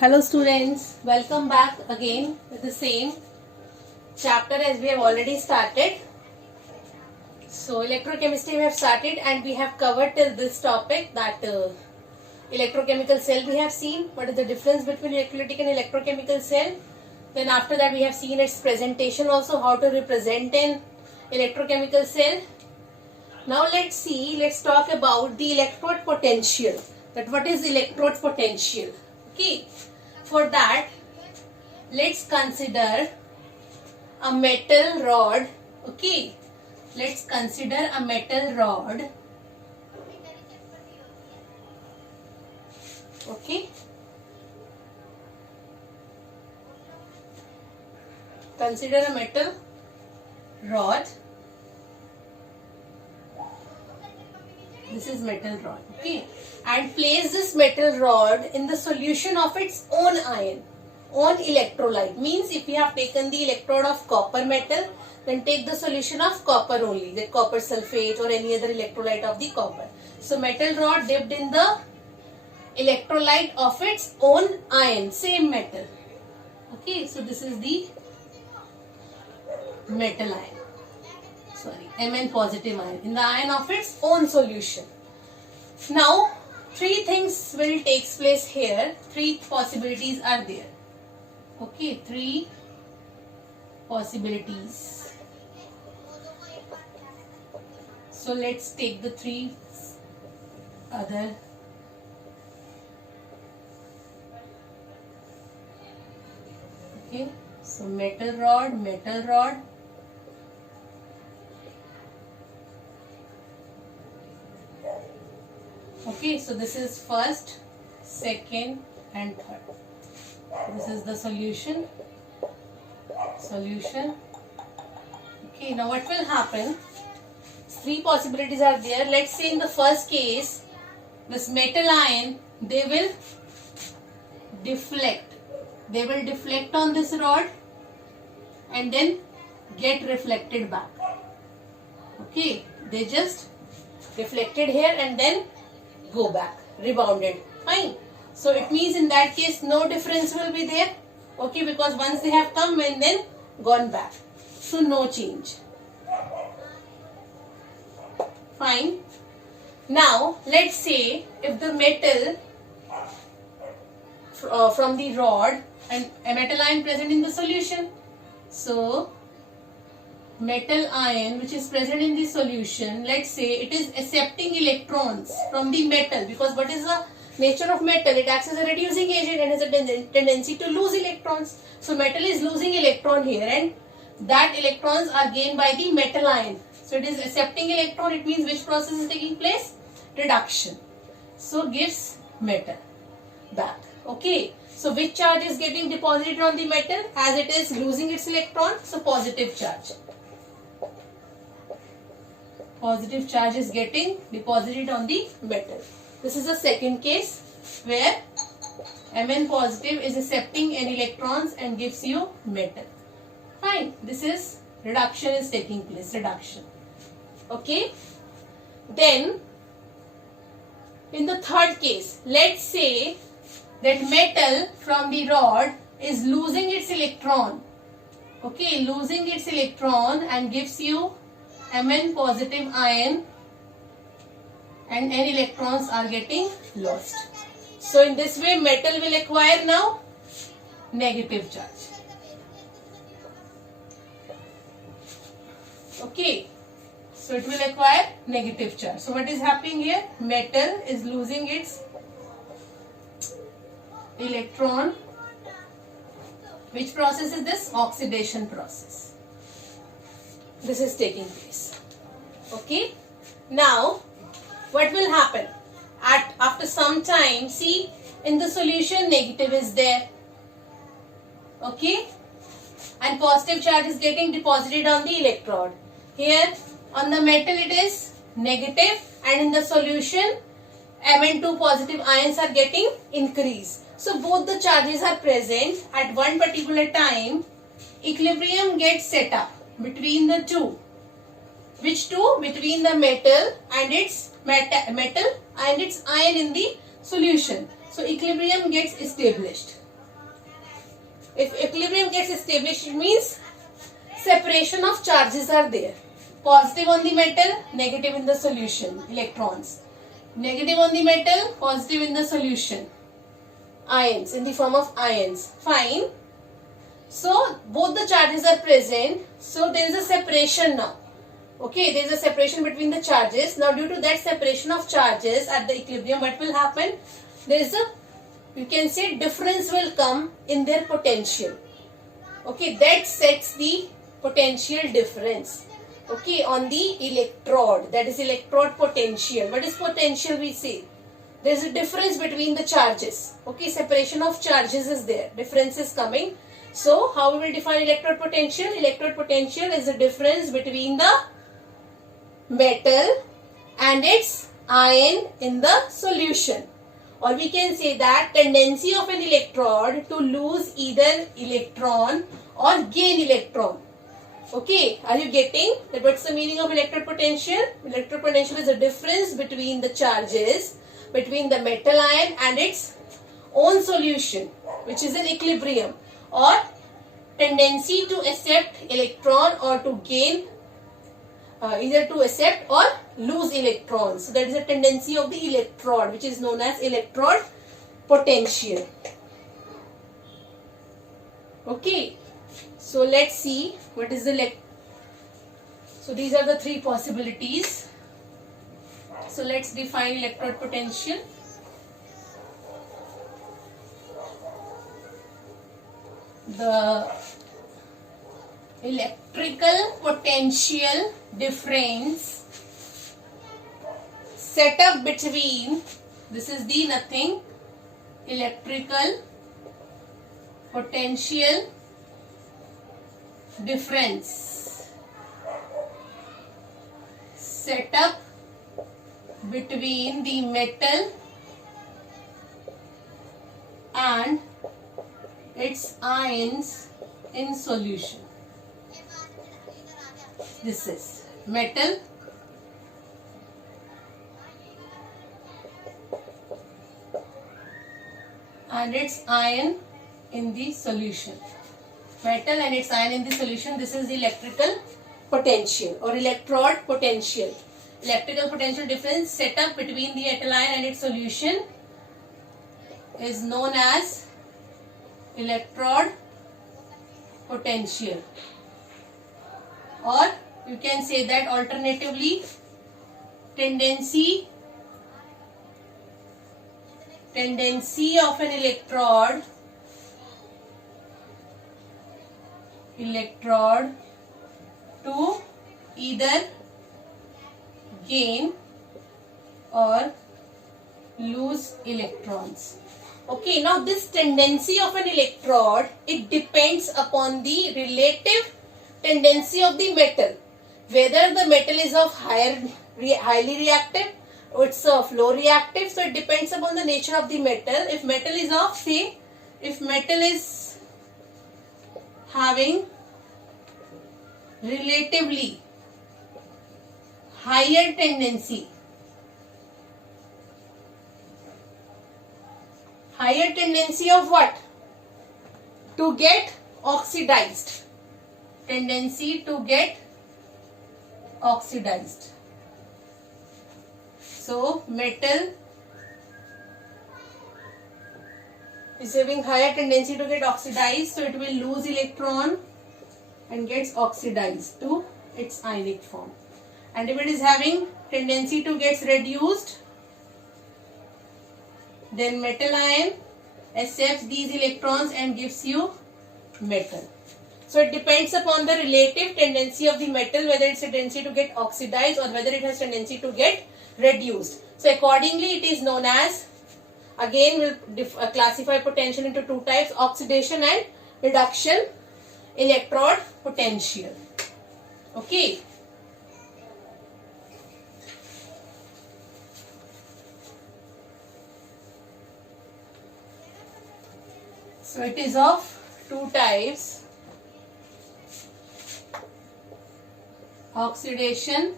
Hello students, welcome back again with the same chapter as we have already started. So electrochemistry we have started and we have covered till this topic that electrochemical cell we have seen. What is the difference between electrolytic and electrochemical cell? Then after that we have seen its presentation also, how to represent an electrochemical cell. Now let's talk about the electrode potential. That what is electrode potential? Okay. For that, let's consider a metal rod. Okay, let's consider a metal rod. Okay, consider a metal rod. This is metal rod. Okay, and place this metal rod in the solution of its own ion, own electrolyte. Means if we have taken the electrode of copper metal, then take the solution of copper only, that copper sulfate or any other electrolyte of the copper. So metal rod dipped in the electrolyte of its own ion, same metal. Okay, so this is the metal ion. Mn positive ion in the ion of its own solution. Now, three things will take place here. Three possibilities are there. Okay, three possibilities. So let's take the three other. Okay, so metal rod, metal rod. Okay, so this is first, second and third. This is the solution. Okay, now what will happen? Three possibilities are there. Let's say in the first case, this metal ion, they will deflect. They will deflect on this rod and then get reflected back. Okay, they just deflected here and then go back, rebounded. Fine. So it means in that case no difference will be there. Okay, because once they have come and then gone back. So no change. Fine. Now let's say if the metal from the rod and a metal ion present in the solution. So metal ion which is present in the solution, let's say it is accepting electrons from the metal, because what is the nature of metal? It acts as a reducing agent and has a tendency to lose electrons. So metal is losing electron here and that electrons are gained by the metal ion. So it is accepting electron. It means which process is taking place? Reduction. So gives metal back. Okay. So which charge is getting deposited on the metal as it is losing its electron? So positive charge. Positive charge is getting deposited on the metal. This is the second case where Mn positive is accepting any electrons and gives you metal. Fine. This is reduction is taking place. Reduction. Okay. Then in the third case, let's say that metal from the rod is losing its electron. Okay, losing its electron and gives you Mn positive ion and n electrons are getting lost. So in this way metal will acquire now negative charge. Okay, so it will acquire negative charge. So what is happening here? Metal is losing its electron. Which process is this? Oxidation process. This is taking place. Okay. Now, what will happen? After some time, see in the solution negative is there. Okay. And positive charge is getting deposited on the electrode. Here on the metal it is negative and in the solution Mn2 positive ions are getting increased. So both the charges are present at one particular time. Equilibrium gets set up between the two. Which two? Between the metal and its ion in the solution. So equilibrium gets established. If equilibrium gets established, it means separation of charges are there. Positive on the metal, negative in the solution, electrons. Negative on the metal, positive in the solution, ions, in the form of ions. Fine. So both the charges are present. So there is a separation now. Okay, there is a separation between the charges. Now due to that separation of charges at the equilibrium, what will happen? There is a, you can say, difference will come in their potential. Okay, that sets the potential difference. Okay, on the electrode, that is electrode potential. What is potential, we say? There is a difference between the charges. Okay, separation of charges is there. Difference is coming. So, how we will define electrode potential? Electrode potential is the difference between the metal and its ion in the solution. Or we can say that tendency of an electrode to lose either electron or gain electron. Okay, are you getting that? What's the meaning of electrode potential? Electrode potential is the difference between the charges between the metal ion and its own solution, which is in equilibrium, or tendency to accept electron or to gain either to accept or lose electrons. So that is the tendency of the electrode, which is known as electrode potential. Okay, so let's see what is the so these are the three possibilities. So let's define electrode potential. The electrical potential difference set up between, this is the nothing, electrical potential difference set up between the metal and its ions in solution. This is metal and its ion in the solution. Metal and its ion in the solution. This is the electrical potential or electrode potential. Electrical potential difference set up between the metal ion and its solution is known as electrode potential, or you can say that alternatively tendency of an electrode to either gain or lose electrons. Okay, now this tendency of an electrode, it depends upon the relative tendency of the metal. Whether the metal is of highly reactive or it's of low reactive, so it depends upon the nature of the metal. If metal is of, say, if metal is having relatively higher tendency of what? To get oxidized. Tendency to get oxidized. So metal is having higher tendency to get oxidized, so it will lose electron and gets oxidized to its ionic form. And if it is having tendency to get reduced, then metal ion accepts these electrons and gives you metal. So it depends upon the relative tendency of the metal, whether it's a tendency to get oxidized or whether it has tendency to get reduced. So accordingly it is known as, again we'll classify potential into two types, oxidation and reduction electrode potential. Okay. So it is of two types, oxidation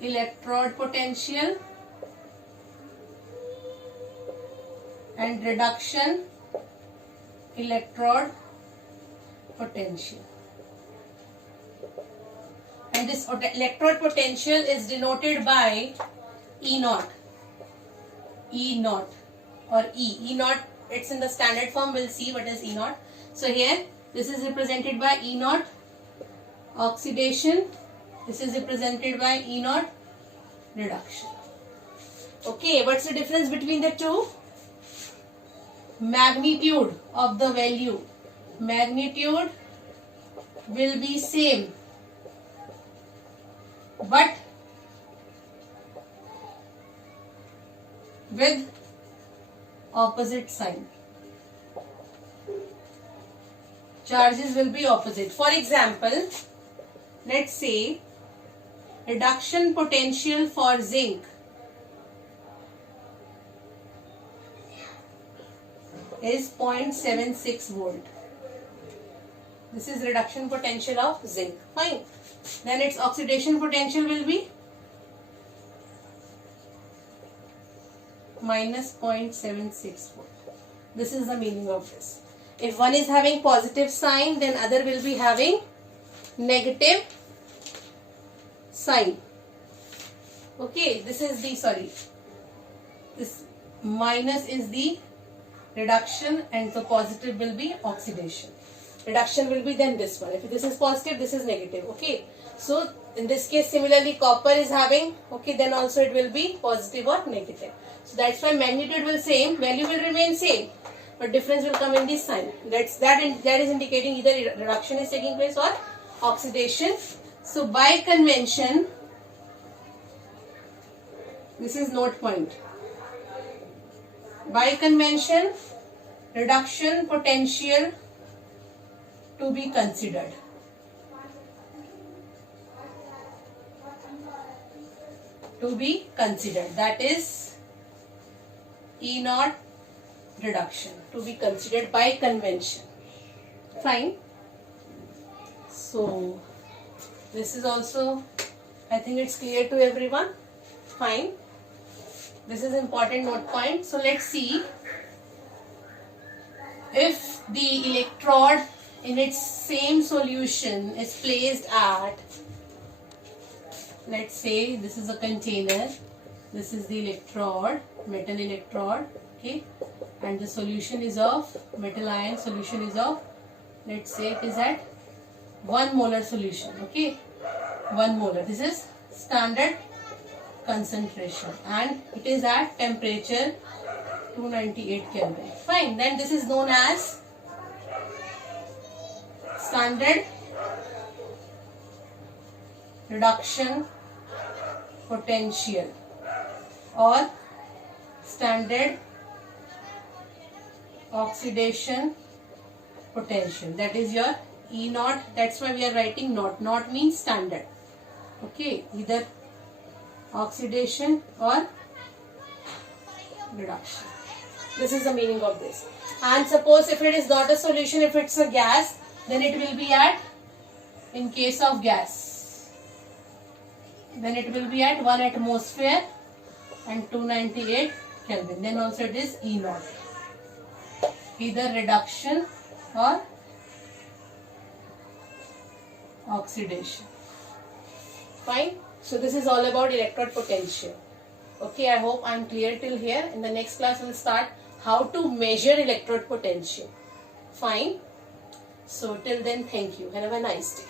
electrode potential and reduction electrode potential. And this electrode potential is denoted by E naught. E naught or E. E naught, it's in the standard form. We'll see what is E naught. So here, this is represented by E naught oxidation. This is represented by E naught reduction. Okay, what's the difference between the two? Magnitude of the value. Magnitude will be same, but with opposite sign. Charges will be opposite. For example, let's say reduction potential for zinc is 0.76 volt. This is reduction potential of zinc. Fine. Then its oxidation potential will be minus 0.76 volt. This is the meaning of this. If one is having positive sign, then other will be having negative sign. Okay, this is the, this minus is the reduction and the positive will be oxidation. Reduction will be then this one. If this is positive, this is negative. Okay, so in this case similarly copper is having, okay, then also it will be positive or negative. So that's why magnitude will same, value will remain same, but difference will come in this sign. That is indicating either reduction is taking place or oxidation. So by convention, this is note point. By convention, reduction potential to be considered. To be considered. That is E naught reduction. To be considered by convention. Fine. So this is also, I think it's clear to everyone. Fine. This is important note point. So let's see if the electrode in its same solution is placed at, let's say this is a container, this is the electrode, metal electrode, okay, and the solution is of metal ion, solution is of, let's say it is at 1 molar solution, okay, 1 molar. This is standard concentration and it is at temperature 298 Kelvin. Fine, then this is known as standard reduction potential or standard oxidation potential. That is your E naught. That's why we are writing naught. Naught means standard. Okay, either oxidation or reduction. This is the meaning of this. And suppose if it is not a solution, if it's a gas, then it will be at, in case of gas, then it will be at 1 atmosphere and 298 Kelvin. Then also it is E naught. Either reduction or oxidation. Fine. So this is all about electrode potential. Okay, I hope I am clear till here. In the next class we will start how to measure electrode potential. Fine. So till then, thank you and have a nice day.